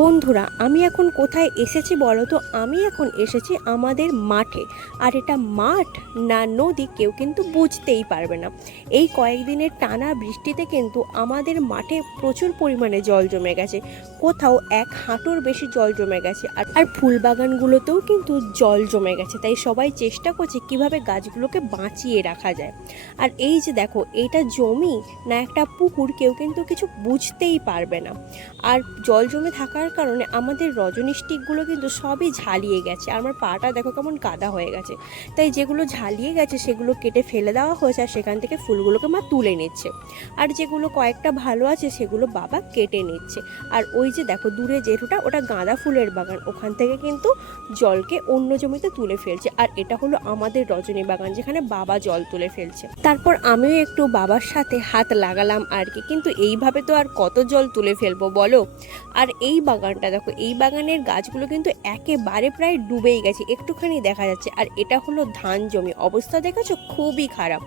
বন্ধুরা, আমি এখন কোথায় এসেছি বলো তো? আমি এখন এসেছি আমাদের মাঠে। আর এটা মাঠ না নদী কেউ কিন্তু বুঝতেই পারবে না। এই কয়েকদিনের টানা বৃষ্টিতে কিন্তু আমাদের মাঠে প্রচুর পরিমাণে জল জমে গেছে। কোথাও 1 হাঁটুর বেশি জল জমে গেছে। আর ফুল বাগানগুলোতেও কিন্তু জল জমে গেছে। তাই সবাই চেষ্টা করছে কিভাবে গাছগুলোকে বাঁচিয়ে রাখা যায়। আর এই যে দেখো, এইটা জমি না একটা পুকুর কেউ কিন্তু কিছু বুঝতেই পারবে না। আর জল জমে থাকার কারণে আমাদের রজনী স্টিকগুলো কিন্তু সবই ঝালিয়ে গেছে। আর আমার পাটা দেখো কেমন কাদা হয়ে গেছে। তাই যেগুলো ঝালিয়ে গেছে সেগুলো কেটে ফেলে দেওয়া হয়েছে, আর সেখান থেকে ফুলগুলোকে মা তুলে নিচ্ছে। আর যেগুলো কয়েকটা ভালো আছে সেগুলো বাবা কেটে নিচ্ছে। আর ওই যে দেখো দূরে যেটুটা, ওটা গাঁদা ফুলের বাগান, ওখান থেকে কিন্তু জলকে অন্য জমিতে তুলে ফেলছে। আর এটা হলো আমাদের রজনী বাগান, যেখানে বাবা জল তুলে ফেলছে। তারপর আমিও একটু বাবার সাথে হাত লাগালাম আর কি। কিন্তু এইভাবে তো আর কত জল তুলে ফেলবো বলো। আর এই বাগানটা দেখো, এই বাগানের গাছগুলো কিন্তু একেবারে প্রায় ডুবেই গেছে, একটুখানি দেখা যাচ্ছে। আর এটা হলো ধান জমি, অবস্থা দেখেছো খুবই খারাপ।